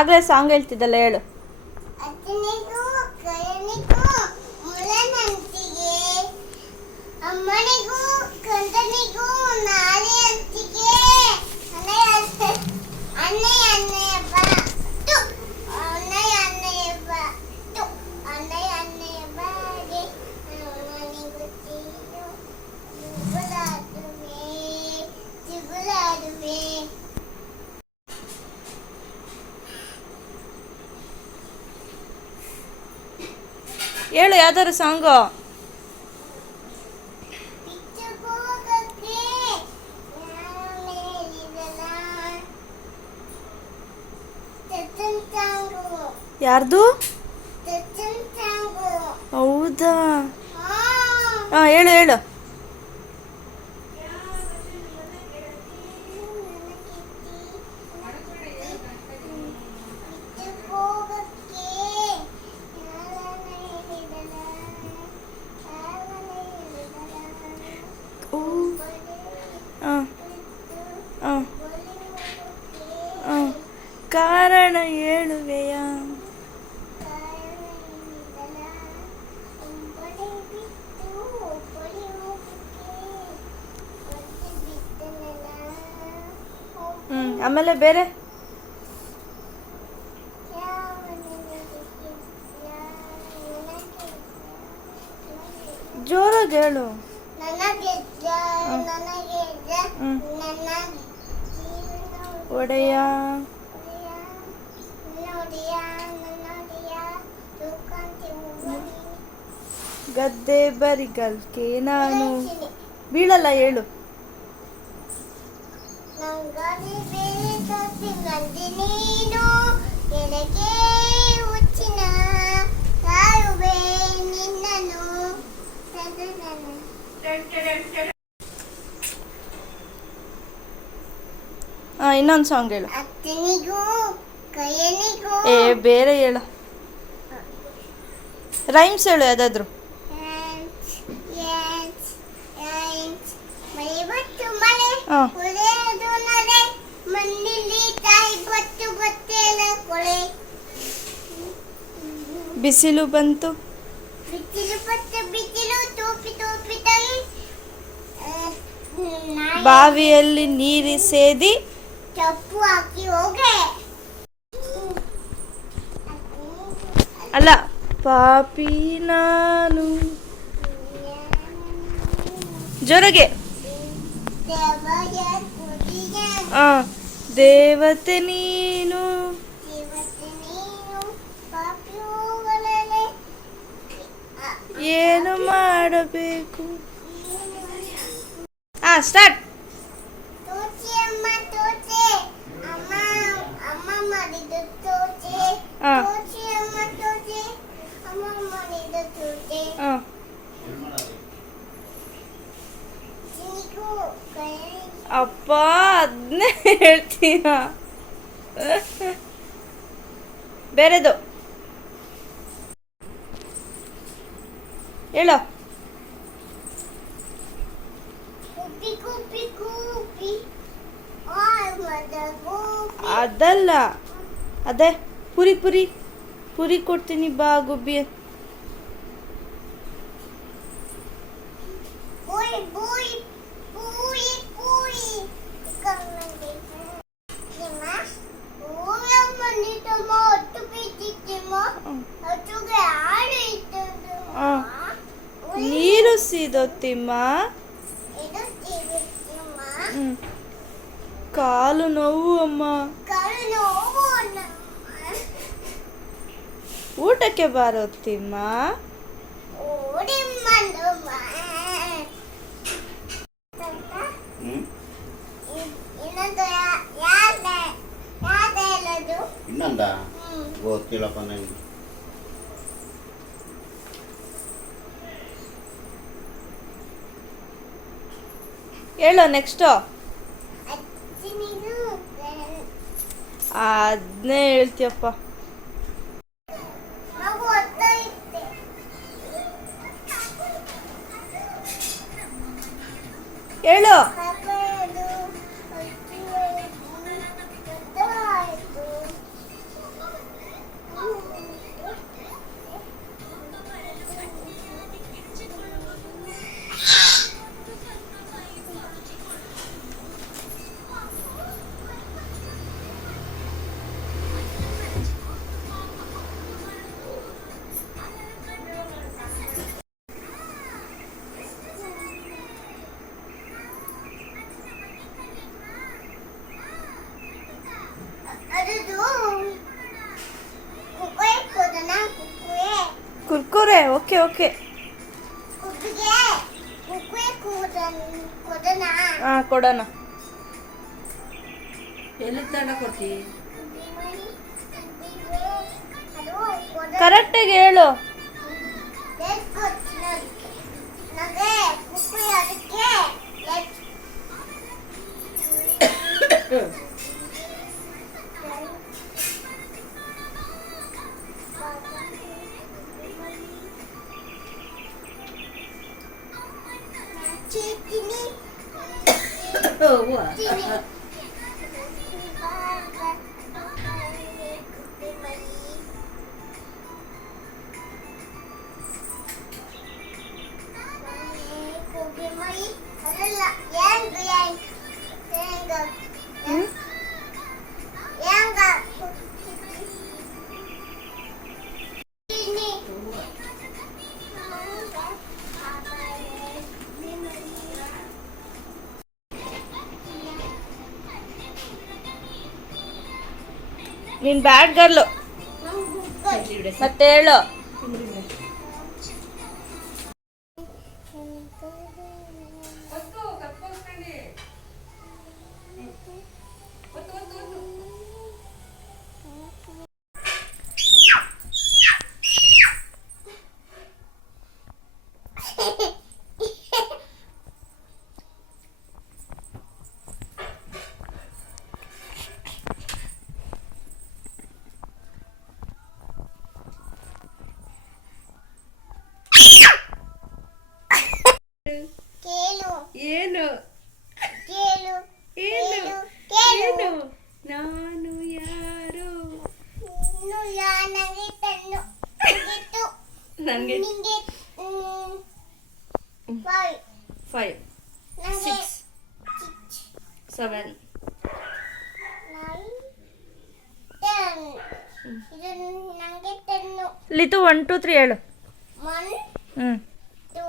ಆಗಲೇ ಸಾಂಗ್ ಹೇಳ್ತಿದ್ದಲ್ಲ, ಹೇಳು. ಅಜ್ಜನಿಗೂ ಕೈಯನಿಗೂ ಮುಳ್ಳನಂತಿಗೆ, ಅಮ್ಮನಿಗೂ ಕಂದನಿಗೂ ನಾಳೆ ಅಂತಿಗೆ, ಅನ್ನಯ್ಯ ಅನ್ನಯ್ಯ ಬಾ ತು, ಅನ್ನಯ್ಯ ಅನ್ನಯ್ಯ ಬಾ ತು, ಅನ್ನಯ್ಯ ಅನ್ನಯ್ಯ ಬಾಗೆ ನನಗೂ ತೀರು ತಿಗುಲಾಡುವೆ ತಿಗುಲಾಡುವೆ. ಹೇಳು ಯಾವ್ದಾದ್ರು ಸಾಂಗು. ಯಾರ್ದು? ಹೌದಾ? ಹಾಂ, ಹೇಳು ಹೇಳು. ಹಾಂ ಹಾಂ ಹಾಂ, ಕಾರಣ ಹೇಳುವೆಯ? ಆಮೇಲೆ ಬೇರೆ ಜೋರಾಗಿ ಹೇಳು. ಒಡೆಯ ಗದ್ದೆ ಬರಿಗಲ್ಕೆ ನಾನು ಬೀಳಲ್ಲ, ಹೇಳು. ಇನ್ನೊಂದು ಸಾಂಗ್ ಹೇಳು. ಏ ಬೇರೆ ಹೇಳು, ರೈಮ್ಸ್ ಹೇಳು ಯಾವ್ದಾದ್ರು. ಬಿಸಿಲು ಬಂತು ಬಾವಿಯಲ್ಲಿ ನೀರು ಸೇದಿ ಚಪ್ಪು ಹಾಕಿ ಹೋಗೆ. ಅಲ್ಲ, ಪಾಪಿ ನಾನು. ಜೋರಾಗೆ. ದೇವತೆ ನೀನು. ಏನು ಮಾಡಬೇಕು? ಸ್ಟಾರ್ಟ್. ಅಪ್ಪ ಅದನ್ನೇ ಹೇಳ್ತೀಯ? ಬೇರೆದು ಹೇಳೋ. ಅದಲ್ಲ, ಅದೇ ಪುರಿ ಪುರಿ ಪುರಿ ಕೊಡ್ತೀನಿ ಬಾ ಗುಬ್ಬಿ. ನೀರು ಸೀದೋತಿಮ್ಮ. ಕಾಲು ನೋವು ಅಮ್ಮ. ಊಟಕ್ಕೆ ಬಾರೋತಿಮ್ಮ. ಇನ್ನೊಂದ ಗೊತ್ತಿಲ್ಲಪ್ಪ ನಂಗೆ. ಹೇಳೋ ನೆಕ್ಸ್ಟು. ಅದನ್ನೇ ಹೇಳ್ತೀಯಪ್ಪ. ಹೇಳು. ಓಕೆ ಕುಬ್ಬಿಗೆ ಕುಕ್ಕುವೆ ಕೊಡೋಣ. ಹಾಂ ಕೊಡೋಣ. ಎಲ್ಲಿ ತಗೊಂಡ ಕೊಟ್ಟಿ? ಅದು ಕೊಡೋಣ. ಕರೆಕ್ಟಾಗಿ ಹೇಳು. ನನಗೆ ಕುಕ್ಕುವೆ ಅದಕ್ಕೆ ಚೀಟಿನಿ ಹೂವ. ಅದಲ್ಲ ಹೆಂಗ ಹೆಂಗ ಹೆಂಗ ನೀನು ಬ್ಯಾಡ್ ಗರ್ಲು. ಮತ್ತೆ ಹೇಳು. ಕೇಳು ಏನು ಕೇಳು ಏನು ಕೇಳು ಏನು? ನಾನು ಯಾರು? ಇನ್ನು ನನಗೆ ತನ್ನು ಇತ್ತು ನನಗೆ ನಿಂಗೆ 5 5 ನನಗೆ 6 7 9 10 ಇದು ನನಗೆ ತನ್ನು ಲಿತು 1 2 3 ಹೇಳು. 1 ಹ್ಞೂ 2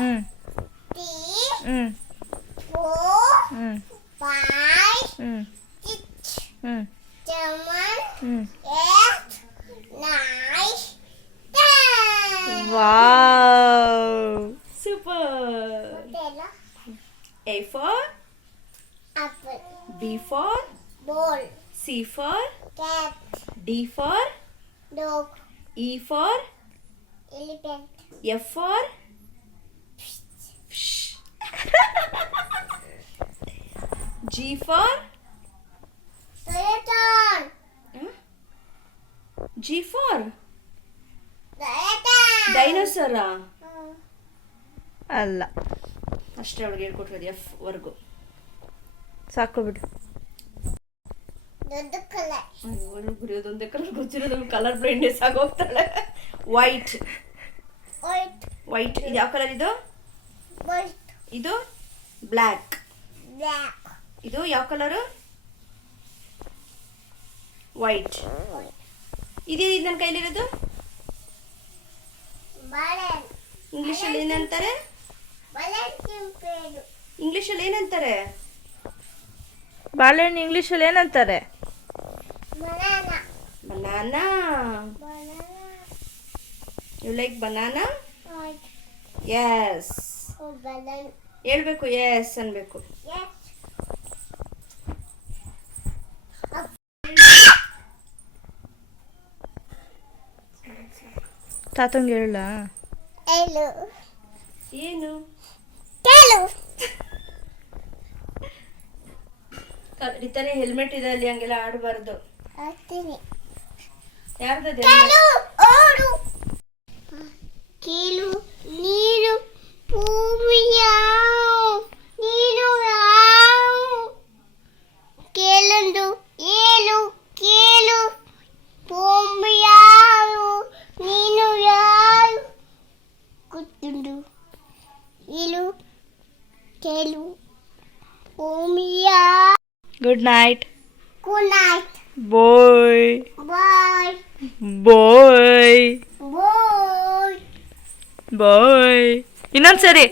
ಹ್ಞೂ 3 ಹ್ಞೂ 4 ಹ್ಞೂ 5 ಹ್ಞೂ 6 ಹ್ಞೂ 7 ಹ್ಞೂ 8 9 10 ವಾವ್ ಸೂಪರ್. ಅದೆಲ್ಲ A for apple B for ball C for cat D for dog E for elephant F for G for Toyota G for Toyota dinosaur. ಅಲ್ಲ, ಅಷ್ಟೇ ಅವಳಿಗೆ ಹೇಳ್ಕೊಟ್ಟಿರೋದು F ವರ್ಗು. ಸಾಕು ಬಿಡು. ದೊಡ್ಡ ಕಲರ್ ಗುರಿಯೋದೊಂದೇ ಕಲರ್ ಗೊತ್ತಿರೋದು, ಕಲರ್ ಬ್ಲೈಂಡ್ನೆಸ್ ಆಗೋಗ್ತಾಳೆ. ವೈಟ್ white ವೈಟ್ ಇದು ಯಾವ ಕಲರ್? ಇದು white ಇದು ಬ್ಲ್ಯಾಕ್. black ಇದು ಯಾವ ಕಲರು? ವೈಟ್. ಇದೇನಿದು ನನ್ನ ಕೈಲಿರೋದು? balloon ಇಂಗ್ಲೀಷಲ್ಲಿ ಏನಂತಾರೆ? balloon ಕೆಂಪೇದು ಇಂಗ್ಲೀಷಲ್ಲಿ ಏನಂತಾರೆ? ಬಾಳೆಹಣ್ಣು ಇಂಗ್ಲೀಷಲ್ಲಿ ಏನಂತಾರೆ? banana banana. banana you like banana? white yes. balloon ಹೇಳ್ಬೇಕು, ಎಸ್ ಅನ್ಬೇಕು. yes ತಾತಂಗೆ ಹೇಳ. hello ಏನು? hello ಇತನೇ ಹೆಲ್ಮೆಟ್ ಇದೆ ಅಲ್ಲಿ, ಹಂಗೆಲ್ಲ ಆಡಬಾರ್ದು. ಆಗ್ತೀನಿ ಯಾರ್ದದು? ಕೇಳು ಓಡು ಕೇಳು ನೀರು ಭೂಮಿಯ ನೀನು ಯಾವು ಕೇಳೊಂದು ಏಳು ಕೇಳು ಭೂಮಿಯ ನೀನು ಯಾರು ಕೂತುಂಡು ಏಳು ಕೇಳು ಭೂಮಿಯ. Good night. Good night bye bye bye bye bye. ಇನ್ನೊಂದ್ಸರಿ.